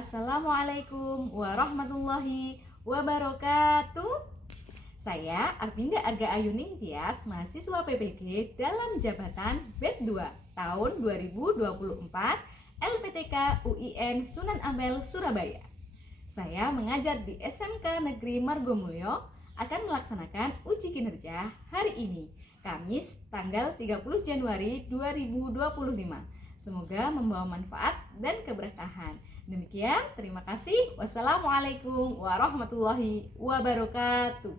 Assalamualaikum warahmatullahi wabarakatuh. Saya Arvinda Arga Ayuning Tias, mahasiswa PPG dalam jabatan BED 2 tahun 2024 LPTK UIN Sunan Ampel, Surabaya. Saya mengajar di SMK Negeri Margomulyo, akan melaksanakan uji kinerja hari ini, Kamis tanggal 30 Januari 2025. Semoga membawa manfaat dan keberkahan. Demikian, terima kasih. Wassalamualaikum warahmatullahi wabarakatuh.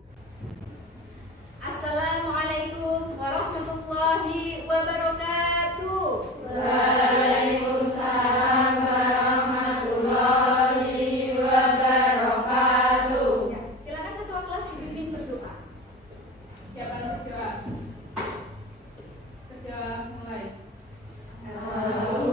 Assalamualaikum warahmatullahi wabarakatuh. Waalaikumsalam warahmatullahi wabarakatuh. Silakan ketua kelas dipimpin berdoa. Siapa yang berdoa? Berdoa mulai. Bismillahirrahmanirrahim.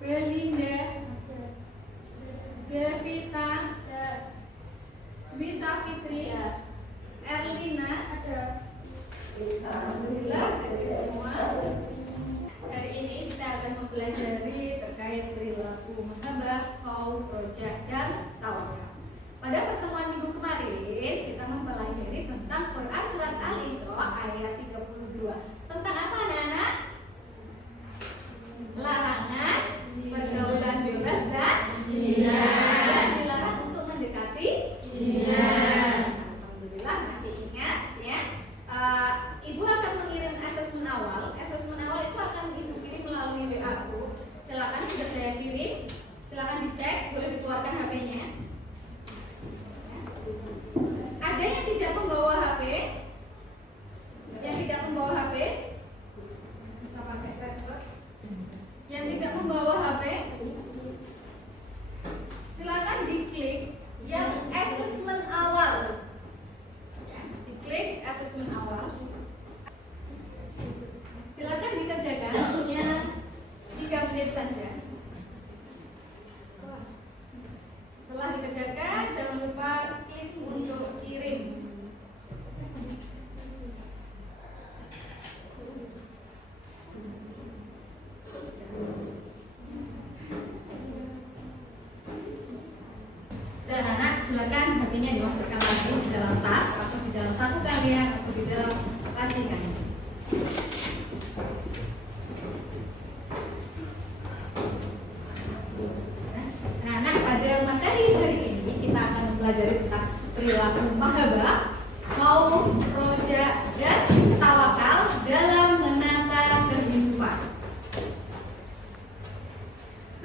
Belinda, Devita, Dwi Safitri, Erlina. Alhamdulillah dari semua. Hari ini kita akan mempelajari terkait perilaku mahabbah, khauf, roja, dan tawakal. Pada pertemuan minggu kemarin kita mempelajari tentang Quran surat Al-Isra ayat 32. Tentang apa anak-anak? Larangan pergaulan bebas dan zina, dan dilarang untuk mendekati zina. Alhamdulillah masih ingat ya. Ibu akan mengirim asesmen awal. Asesmen awal itu akan ibu kirim melalui WA aku. Silakan sudah saya kirim. Silakan dicek, boleh dikeluarkan HP-nya. Ada yang tidak membawa HP? Yang tidak membawa HP? Bisa pakai tablet. Yang tidak membawa HP, silakan diklik yang asesmen awal. Ya, diklik asesmen awal. Silakan dikerjakan, hanya 3 menit saja. Setelah dikerjakan, jangan lupa klik untuk kirim. Dan anak silakan HP-nya dimasukkan lagi di dalam tas atau di dalam saku kalian atau di dalam laci kalian. Nah, anak pada materi hari ini kita akan mempelajari tentang perilaku mahabbah, khauf, roja, dan tawakal dalam menata kehidupan.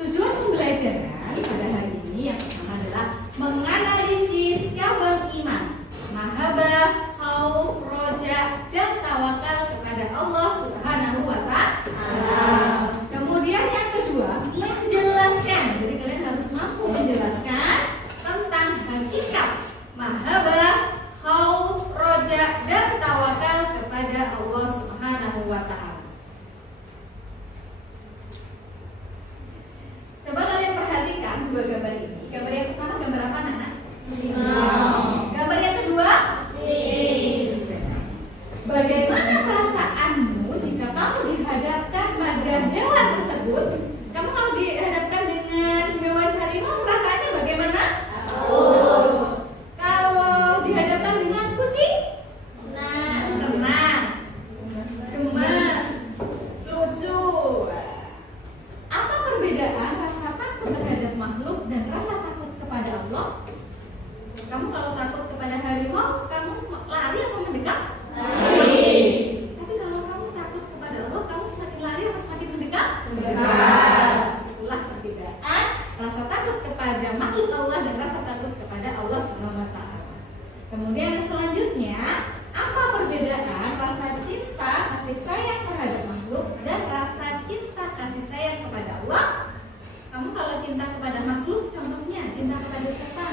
Tujuan pembelajaran pada hari ini yang pertama adalah menganalisis cabang iman, mahabbah, khauf, roja, dan tawakal kepada Allah Subhanahu wa Ta'ala. Kemudian yang kedua, menjelaskan. Jadi kalian harus mampu menjelaskan tentang hakikat mahabbah, khauf, roja, dan tawakal kepada Allah Subhanahu wa Ta'ala. Coba kalian perhatikan dua gambar ini. Gambar yang pertama gambar apa, Nana? Gambar yang kedua? Bagaimana perasaanmu jika kamu dihadapkan pada hewan tersebut? Kamu kalau dihadapkan dengan hewan harimau, perasaannya bagaimana? Kalau dihadapkan dengan kucing? Senang, gemas, lucu. Apa perbedaan rasa takut terhadap makhluk dan rasa takut kepada Allah? Kamu kalau takut kepada harimau, kamu lari atau mendekat? Lari. Tapi kalau kamu takut kepada Allah, kamu semakin lari atau semakin mendekat? Mendekat. Itulah perbedaan rasa takut kepada makhluk Allah dan rasa takut kepada Allah Subhanahu wa Ta'ala. Kemudian selanjutnya, apa perbedaan rasa cinta kasih sayang terhadap makhluk dan rasa cinta kasih sayang kepada Allah? Kamu kalau cinta kepada makhluk, contohnya cinta kepada siapa?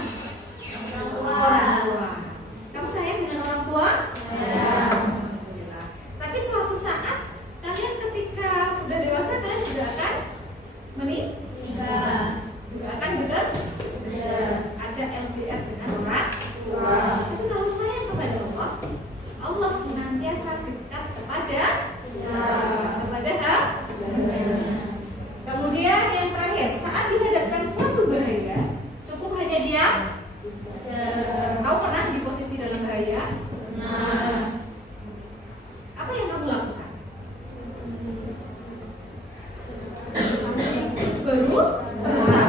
Orang tua. Kamu sayang dengan orang tua? Ya. Alhamdulillah. Tapi suatu saat kalian ketika sudah dewasa, kalian juga akan meninggal. Juga akan benar? Ada LDR dengan orang tua. Tapi kalau sayang kepada Allah, Allah senantiasa dekat kepada Kemudian yang terakhir, saat dihadapkan suatu bahaya, cukup hanya diam. Kau pernah di posisi dalam bahaya? Apa yang kamu lakukan? Berusaha.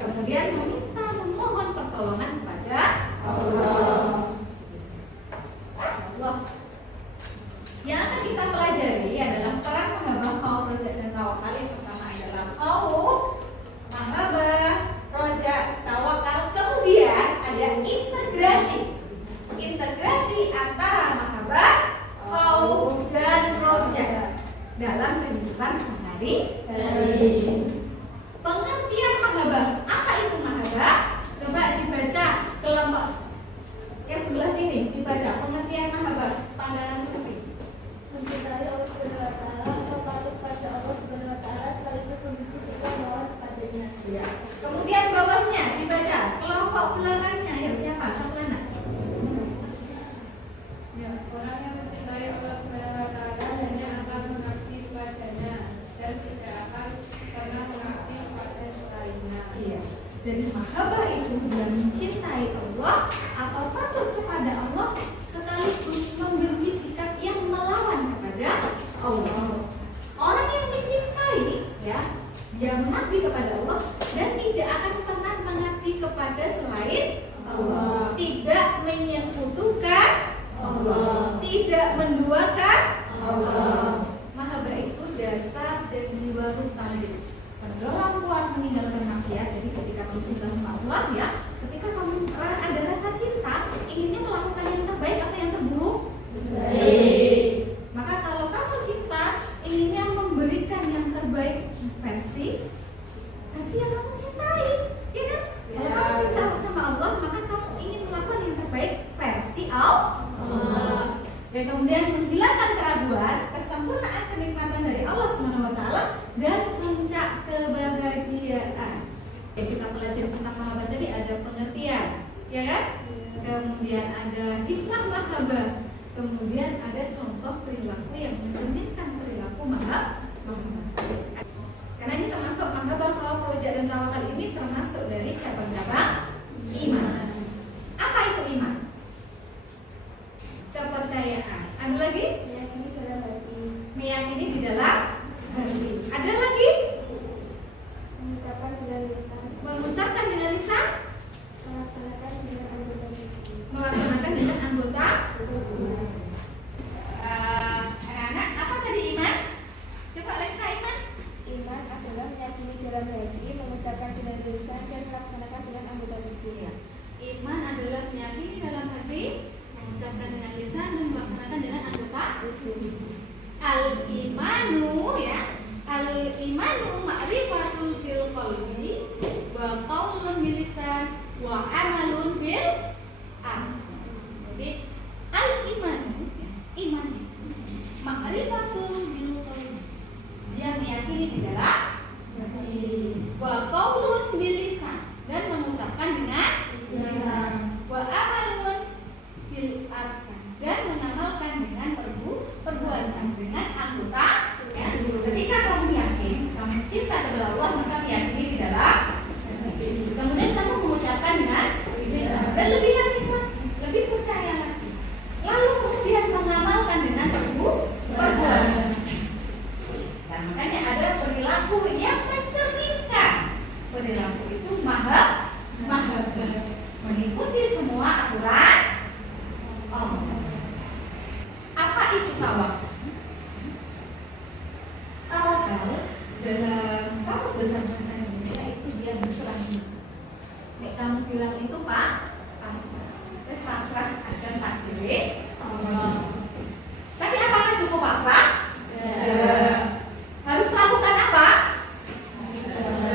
Kemudian meminta, memohon pertolongan kepada Allah. Yang akan kita pelajari adalah peran mahabbah, khauf, roja, dan tawakal. Yang pertama adalah khauf, mahabbah, roja, tawakal. Kemudian ada integrasi antara mahabbah, khauf, dan roja dalam kehidupan sehari-hari. Pengertian mahabbah, apa itu mahabbah? Coba dibaca kelompok yang sebelah sini, dibaca pengertian mahabbah, pandangan Sufi. Mencintai Allah Subhanahu wa Ta'ala, atau patuh pada Allah Subhanahu wa Ta'ala, sekaligus mendiskusikan bahwa Jadi mahabbah itu dia mencintai Allah atau takut kepada Allah sekaligus membenci sikap yang melawan kepada Allah. Orang yang mencintai ya, dia mengabdi kepada Allah dan tidak akan pernah mengabdi kepada selain Allah. Tidak menyekutukan Allah, tidak menduakan Allah. Mahabbah itu dasar dan jiwa rutan mendorong kuat meninggalkan maksiat. Jadi ketika kamu cinta sama Allah ya, ketika kamu ada rasa cinta, inginnya melakukan yang terbaik atau yang terburuk? Baik. Maka kalau kamu cinta, inginnya memberikan yang terbaik versi yang kamu cintai, ya kan? Kalau kamu cinta sama Allah, maka kamu ingin melakukan yang terbaik versi Allah. Dan kemudian menghilangkan keraguan, kesempurnaan kenikmatan dari Allah SWT dan puncak kebahagiaan. Ya, kita pelajari tentang mahabbah tadi ada pengertian, ya kan? Kemudian ada hikmah mahabbah, kemudian ada contoh perilaku yang mencerminkan perilaku mahabbah. Karena ini termasuk mahabbah, khauf, roja dan tawakal ini termasuk dari cabang-cabang iman. Apa itu iman? Kepercayaan. Ada lagi? Meyakini dalam hati. Meyakini di dalam hati. Ada lagi? Mengucapkan dengan lisan. Mengucapkan dengan lisan. Melaksanakan dengan anggota tubuh. Melaksanakan dengan anggota tubuh. Anak-anak, apa tadi iman? Coba Alexa, iman. Iman adalah meyakini dalam hati, mengucapkan dengan lisan, dan melaksanakan dengan anggota tubuh. Ya. Iman adalah meyakini dalam hati, mengucapkan dengan lisan dan melaksanakan dengan anggota tubuh. Al-imanu ya, al-imanu ma'rifatul bil qalbi wa qaulun bil lisan wa amalun bil arkan. Jadi al-imanu ya, iman ma'rifatul bil qalbi, dia meyakini di dalam hati, wa qaulun bil lisan, dan mengucapkan dengan lisan, wa amalun bil arkan, dan mengamalkan dengan perbuatan dengan anggota ya. Ketika kamu yakin, kamu cinta kepada Allah, maka meyakini di dalam hati. Kemudian kamu mengucapkan dengan lisan dan lebih yakin lagi, lebih percaya lagi. Lalu kemudian mengamalkan dengan perbuatan. Nah, makanya ada perilaku yang mencerminkan. Perilaku itu mahabbah, mengikuti semua aturan Allah. Apa itu tawakal? Tawakal dalam kamus besar bahasa Indonesia itu dia berserah diri. Nek kamu bilang itu Pak, pasrah. Terus pasrah aja takdir Allah. Tapi apakah cukup pasrah? Harus melakukan apa?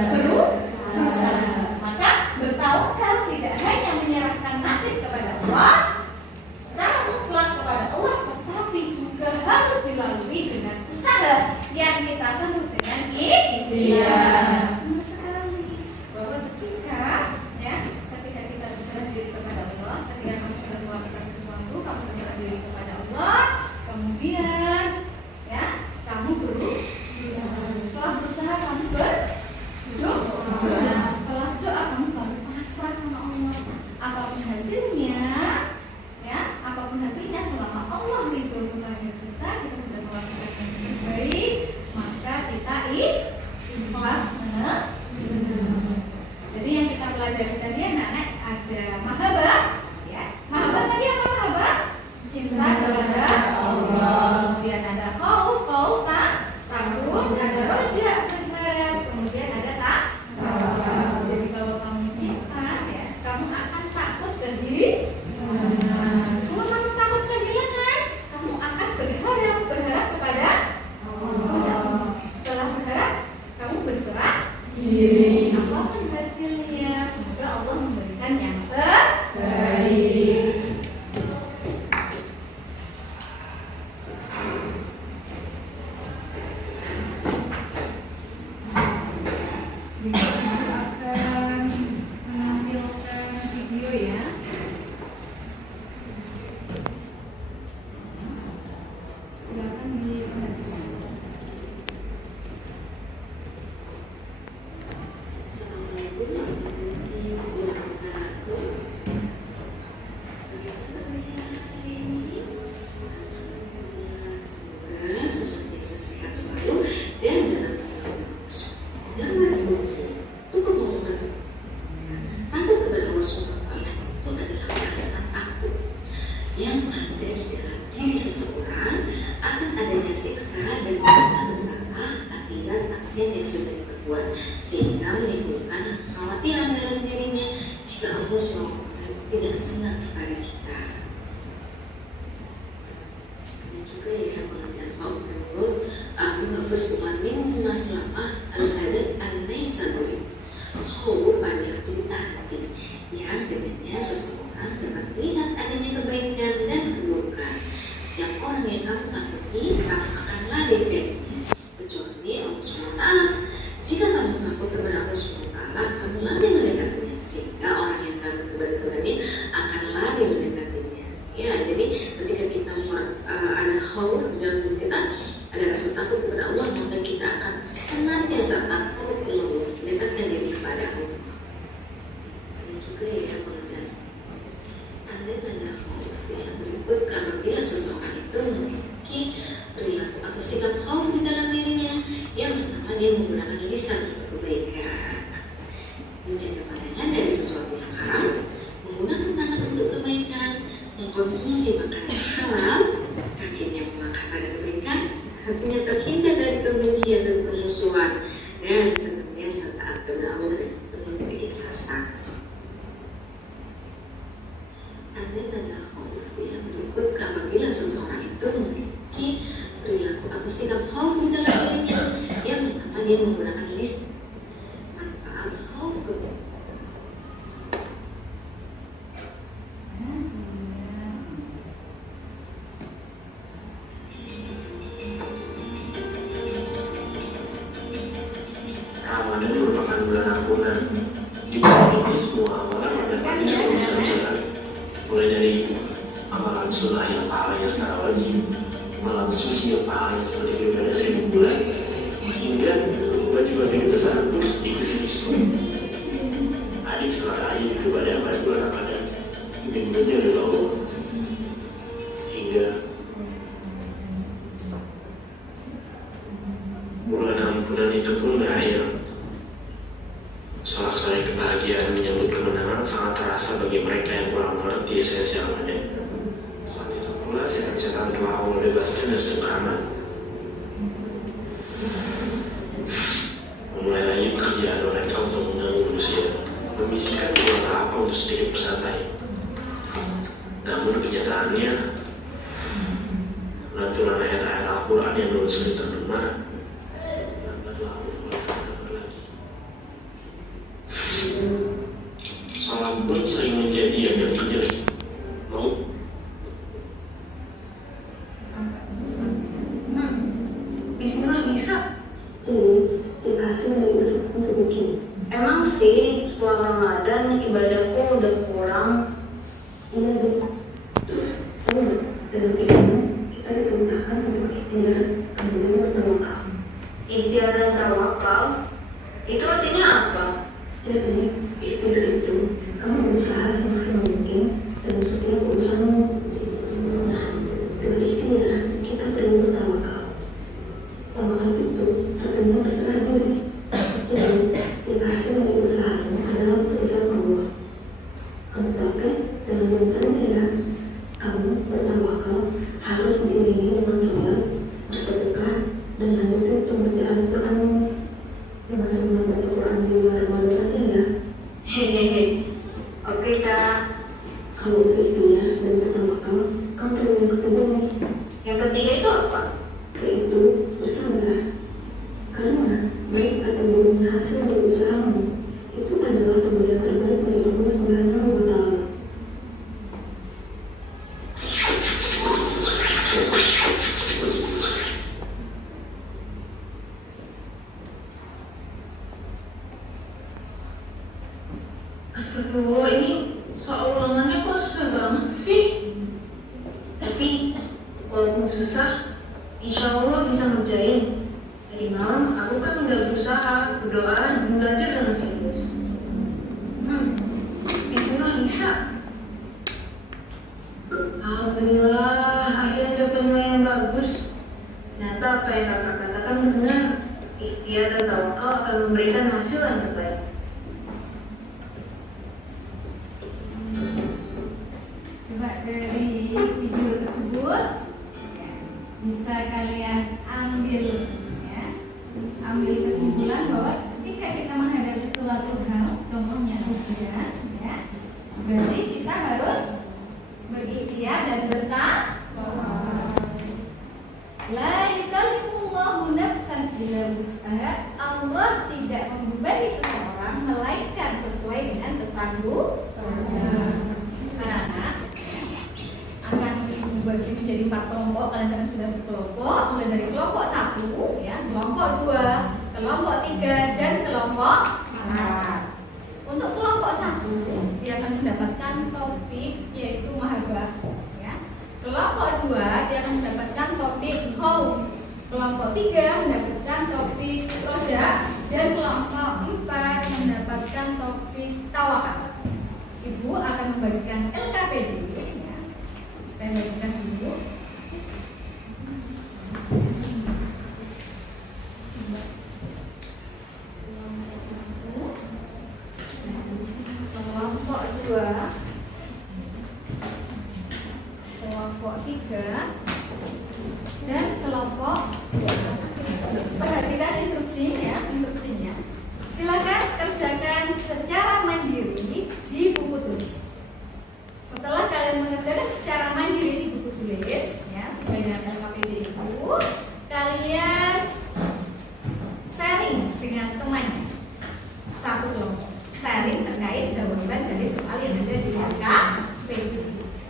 Berusaha. Maka bertawakal tidak hanya menyerahkan nasib kepada Allah secara mutlak kepada Allah, tetapi juga harus dilalui dengan usaha yang kita sebut dengan ikhtiar. Benar sekali bahwa ketika kita berserah diri kepada Allah, ketika kamu sudah melakukan sesuatu, kamu berserah diri kepada Allah, kemudian ya kamu berusaha. Setelah berusaha kamu berdoa. Setelah doa kamu baru pasrah sama Allah. Apapun hasilnya, ya, apapun hasilnya selama Allah ridho kepada kita sudah melakukan yang terbaik, maka kita ikhlas menerima. Jadi yang kita pelajari tadi anak-anak ada mahabbah, ya. Mahabbah tadi apa mahabbah? Cinta kepada Allah. Kemudian ada khauf, takut, ada roja, berharap, kemudian ada tawakal. Jadi kalau kamu cinta, ya, kamu akan takut ke diri. Kalau kamu takut kehilangan, kamu akan berharap kepada Allah. Setelah berharap, kamu berserah diri. Apapun hasilnya, semoga Allah memberikan yang terbaik. Akan menampilkan video ya. Silakan diperhatikan. Assalamualaikum warahmatullahi maksiat yang sudah diperbuat, sehingga menimbulkan kekhawatiran dalam dirinya jika Allah SWT tidak senang kepada kita. Dan juga ya pengertian khauf menurut Abu Hafiz Umamin Maslama Al-Hadad An-Naisaburi. Khauf adalah berita hati yang dengannya seseorang dapat melihat adanya kebaikan dan keburukan. Setiap orang yang kamu takuti, kamu akan lari darinya, kecuali Allah SWT. Jika kamu takut kepada Allah SWT, kamu lari mendekatinya, sehingga orang yang kamu kepada-kepadanya akan lari mendekatinya. Ya, jadi ketika kita ada khauf dalam diri kita, ada rasa takut kepada Allah, maka kita akan senantiasa takut Allah, mendekatkan diri kepada Allah. Ini juga ya pengertian. Tanda-tanda khauf yang berikut apabila seseorang itu memiliki perilaku atau sikap khauf di dalam dirinya. Yang pertama, dia menggunakan lisan untuk kebaikan, menjaga pandangan dari sesuatu yang haram, menggunakan tangan untuk kebaikan, mengkonsumsi makanan halal, kakinya melangkah pada kebaikan, hatinya terhindar dari kebencian dan permusuhan, dan senantiasa taat kepada Allah penuh keikhlasan. Tanda-tanda khauf yang berikut apabila seseorang itu memiliki perilaku atau sikap khauf di dalam dirinya. Yang pertama, dia menggunakan lisan. Manfaat khauf Ramadan merupakan bulan ampunan. Di bulan ini semua amalan mendapat diskon besar-besaran, mulai dari amalan sunnah yang pahalanya secara wajib, malam suci yang pahalanya seperti ibadah 1000 bulan, hingga baju-baju besar pun diikuti diskon. Adik selama adik beribadah pada bulan Ramadan demi mengejar ridho Allah, hingga bulan ampunan itu pun berakhir. Sorak-sorai kebahagiaan menyambut kemenangan sangat terasa bagi mereka yang telah mengerti esensi Ramadan. Saat itu pula setan-setan telah Allah bebaskan dari cengkraman. Memulai lagi pekerjaan mereka untuk mengganggu manusia, membisikkan buat apa untuk sedikit bersantai. Namun kenyataannya, lantunan ayat-ayat Al-Quran yang dulu sering terdengar lambatlah mulai terdengar lagi. Salam pun sering menjadi ajang kejelek. Mau? Bismillah bisa? Dikasih dari Ustaz untuk begini. Emang sih setelah Ramadan ibadahku udah kurang. Iya bisa. Terus dalam ibadah kita diperintahkan untuk ikhtiar kemudian bertawakal. Ikhtiar dan tawakal itu artinya apa? Jadi ikhtiar itu kamu berusaha semaksimal mungkin dalam setiap urusanmu. Nah, dengan ikhtiar kita perlu bertawakal. Tawakal itu artinya berserah diri. Jadi jika hasil dari usahamu adalah keputusan Allah, kamu pakai dalam saja. Kamu bertawakal harus diiringi dengan sholat, bersedekah, dan lanjutkan untuk bacaan Quranmu. Sama-sama membaca Quran di luar Ramadan saja ya. Hehehe. Oke kak. Kalau udah ikhtiar dan bertawakal, kamu perlu yang ketiga nih. Yang ketiga itu apa? Yaitu bersabar. Karena baik atau buruknya hasil dari usahamu itu adalah pemberian terbaik dari Allah Subhanahu wa Ta'ala. Astagfirullah, ini soal ulangannya kok susah banget sih. Tapi walaupun susah, insya Allah bisa ngerjain. Tadi malam aku kan udah berusaha berdoa dan belajar dengan serius. Bismillah bisa. Alhamdulillah, akhirnya dapat nilai yang bagus. Ternyata apa yang kakak katakan benar. Ikhtiar dan tawakal akan memberikan hasil yang terbaik. Coba dari video tersebut ya, bisa kalian ambil ya, ambil kesimpulan Allah tidak membebani seseorang melainkan sesuai dengan kesanggupannya. Anak-anak akan dibagi menjadi 4 kelompok. Kalian sudah berkelompok, mulai dari kelompok 1, ya, kelompok 2, kelompok 3, dan kelompok 4. Untuk kelompok 1, dia akan mendapatkan topik yaitu mahabbah, ya. Kelompok 2 dia akan mendapatkan topik khauf. Kelompok 3 mendapatkan topik roja, dan kelompok 4 mendapatkan topik tawakal. Ibu akan membagikan LKPD, ya. Saya bagikan dulu. Kelompok 2, kelompok 3, dan kelompok 4. Perhatikan instruksinya. Silakan kerjakan secara mandiri di buku tulis. Setelah kalian mengerjakan secara mandiri di buku tulis, ya, sesuai dengan LKPD itu, kalian sharing dengan temannya. 1 kelompok sharing terkait jawaban dari soal yang ada di LKPD.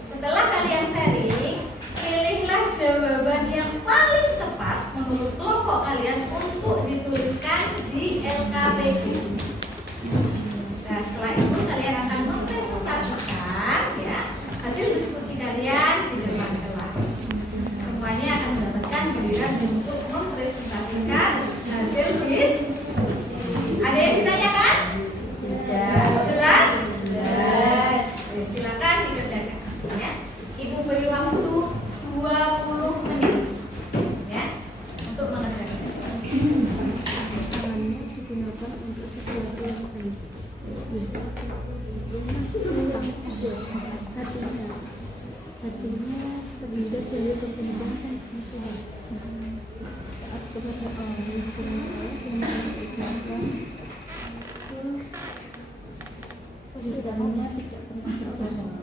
Setelah kalian sharing, pilihlah jawaban yang paling tepat menurut kelompok kalian untuk dituliskan di LKPD. Nah, setelah itu kalian akan mempresentasikan, ya, hasil diskusi kalian di depan kelas. Semuanya akan mendapatkan giliran untuk mempresentasikan hasil diskusi. Ada yang ditanyakan? Jelas? Jelas. Silakan dikerjakan, ya. Ibu beri waktu 20 menit, ya, untuk mengerjakan. Digunakan untuk sesuatu yang baik. Hatinya terhindar dari kebenaran Tuhan. Saat kepada Allah yang mengerjakan perjalanannya tidak pernah terbohong.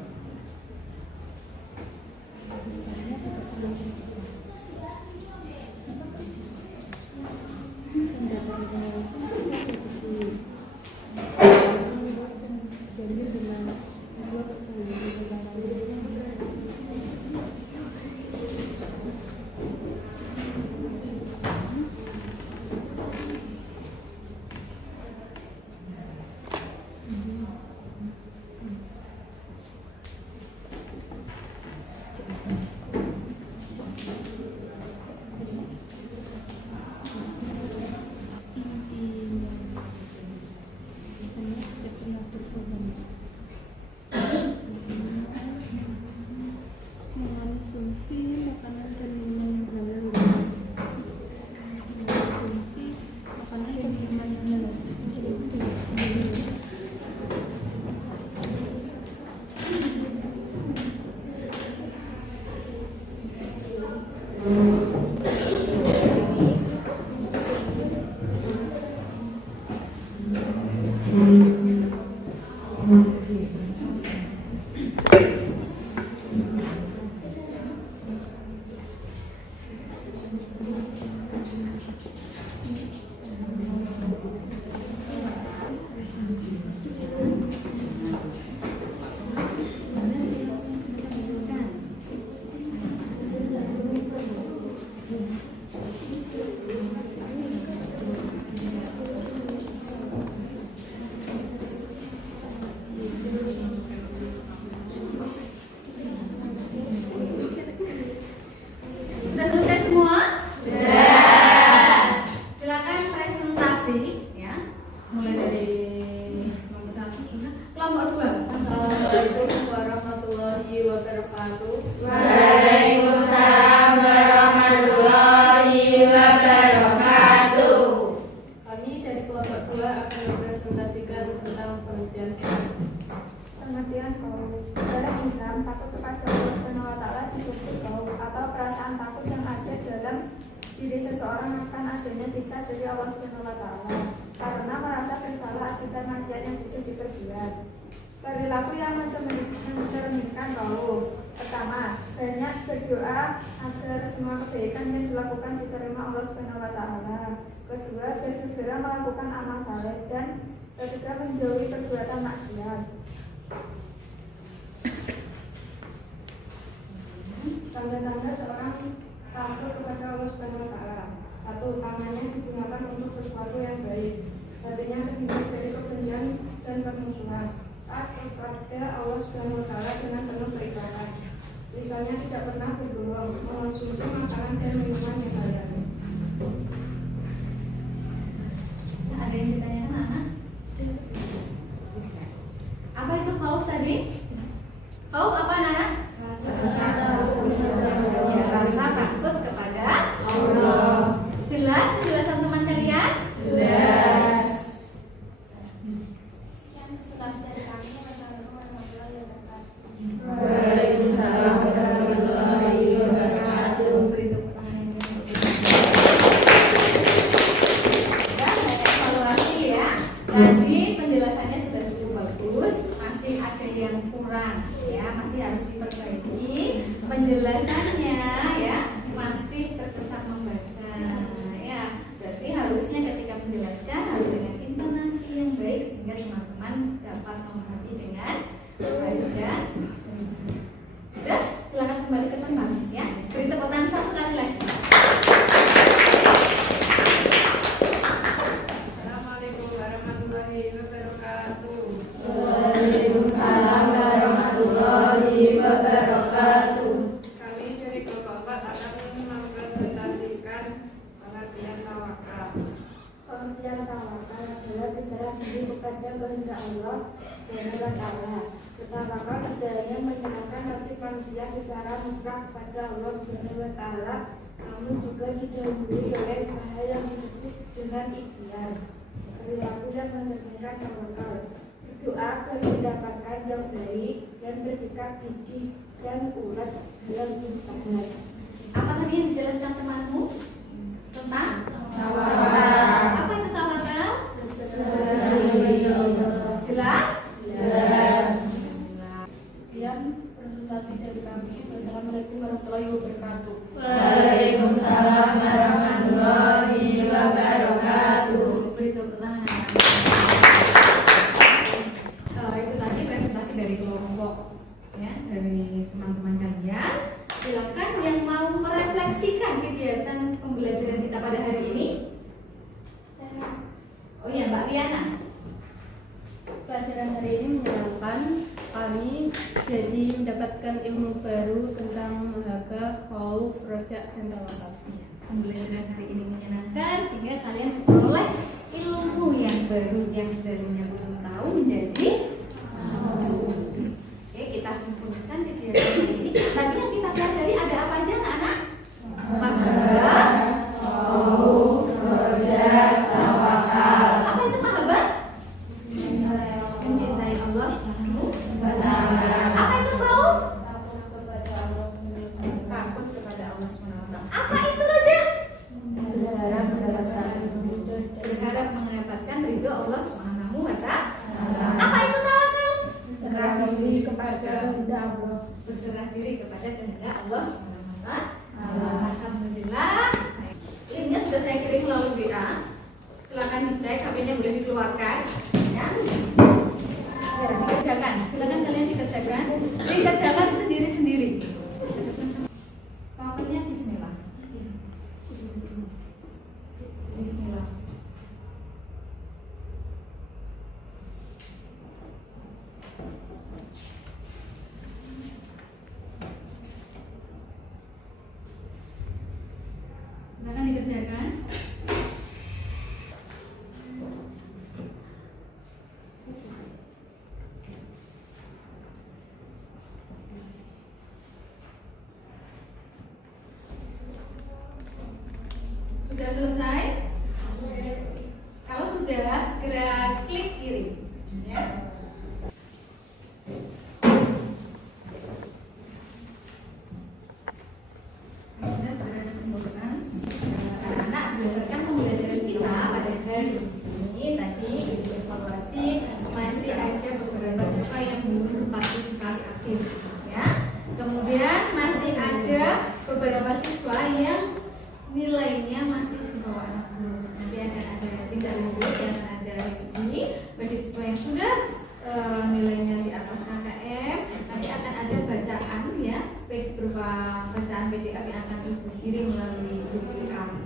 Pengertian khauf. Dalam Islam, takut kepada Allah Subhanahu wa taala disebut khauf atau perasaan takut yang ada dalam diri seseorang akan adanya siksa dari Allah Subhanahu wa taala karena merasa bersalah akibat maksiat yang sudah diperbuat. Perilaku yang mencerminkan khauf. Pertama, banyak berdoa agar semua kebaikan yang dilakukan diterima Allah Subhanahu wa taala. Kedua, bersegera melakukan melakukan amal saleh, dan ketiga menjauhi perbuatan maksiat. Tanda-tanda seorang takut kepada Allah Subhanahu wa Ta'ala. 1. Tangannya digunakan untuk sesuatu yang baik, hatinya terhindar dari kebencian dan permusuhan, taat kepada Allah Subhanahu wa Ta'ala dengan penuh keikhlasan. Lisannya tidak pernah berbohong, mengonsumsi makanan dan minuman yang halal. Ada yang ditanyakan anak? Apa itu khauf tadi? Khauf apa anak? Ya, rasa takut kepada Allah. Jelas penjelasan teman kalian? Jelas. Sekian presentasi dari kami. Wassalamualaikum warahmatullahi wabarakatuh. Waalaikumsalam warahmatullahi wabarakatuh. Beri tepuk tangan yang dan saya evaluasi ya. Tadi penjelasannya sudah cukup bagus, masih ada yang kurang ya, masih harus diperbaiki penjelasannya ya, masih terkesan membaca ya. Berarti harusnya ketika menjelaskan harus dengan intonasi yang baik sehingga teman-teman dapat memahami dengan baik dan sudah. Silakan kembali ke tempat ya. Beri tepuk tangan satu kali lagi. Assalamualaikum warahmatullahi wabarakatuh. Waalaikumsalam warahmatullahi wabarakatuh. Kami dari kelompok 4 akan mempresentasikan pengertian tawakal. Pengertian tawakal adalah berserah diri kepada kehendak Allah Subhanahu wa Ta'ala. Tawakal sebenarnya menyerahkan nasib manusia secara mutlak kepada Allah Subhanahu wa Ta'ala, namun juga didahului oleh usaha yang disebut dengan ikhtiar. Perilaku yang mencerminkan tawakal, berdoa agar mendapatkan yang baik dan bersikap gigih dan ulet dalam berusaha. Apa tadi yang dijelaskan temanmu tentang Tawakal. Apa itu tawakal? Jelas? Jelas. Sekian presentasi dari kami. Wassalamualaikum warahmatullahi wabarakatuh. Waalaikumsalam warahmatullahi wabarakatuh. Beri tepuk tangan. Itu tadi presentasi dari kelompok ya, dari teman-teman kalian. Silakan yang mau merefleksikan kegiatan pembelajaran kita pada hari ini. Oh iya, Mbak Riana. Pelajaran hari ini menyenangkan. Kami jadi mendapatkan ilmu baru tentang mahabbah, khauf, roja, dan tawakal. Pembelajaran hari ini menyenangkan sehingga kalian memperoleh ilmu yang baru yang sebelumnya belum tahu menjadi Oke, kita simpulkan kegiatan hari ini. Tadi yang kita pelajari ada apa aja anak-anak? Mahabbah, Khauf, roja, tawakal. apa itu mahabbah? Mencintai Allah Subhanahu wa Ta'ala. Apa itu khauf? Takut kepada Allah Subhanahu wa Ta'ala. Apa itu roja? Berharap mendapatkan ridho Allah Subhanahu wa Ta'ala. Apa itu tawakal? Berserah diri kepada kehendak Allah. Berserah diri kepada kehendak Allah Subhanahu wa Ta'ala. Alhamdulillah. Linknya sudah saya kirim melalui WA. Silakan dicek, HP-nya boleh dikeluarkan. Ya. Ya, dikerjakan. Silakan kalian dikerjakan. Dikerjakan sendiri-sendiri. Pokoknya Bismillah. Bismillah. Silakan dikerjakan. Sudah selesai? Kalau sudah, segera klik kirim. Ya. Sudah segera dikumpulkan. Anak-anak berdasarkan pembelajaran kita pada hari ini tadi evaluasi masih ada beberapa siswa yang belum partisipasi aktif. Ya. Kemudian masih ada beberapa siswa yang nilainya masih di bawah 60. Nanti akan ada tindak lanjut yang ada ini bagi siswa yang sudah nilainya di atas KKM, nanti akan ada bacaan ya, berupa bacaan PDF yang akan Ibu kirim melalui grup kami.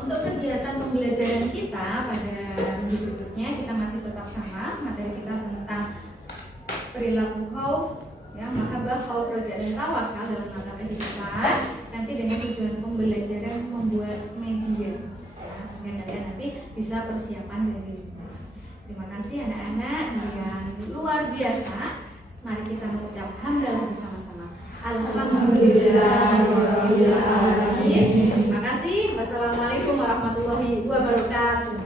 Untuk kegiatan pembelajaran kita pada minggu berikutnya kita masih tetap sama, materi kita tentang perilaku khauf, ya, mahabbah, khauf, raja dan tawakal dalam mata pendidikan. Nanti dengan tujuan pembelajaran membuat media, ya, sehingga kalian nanti bisa persiapan dari rumah. Terima kasih anak-anak yang luar biasa. Mari kita mengucap hamdalah bersama-sama. Alhamdulillahirobbilalamin. Terima kasih. Wassalamualaikum warahmatullahi wabarakatuh.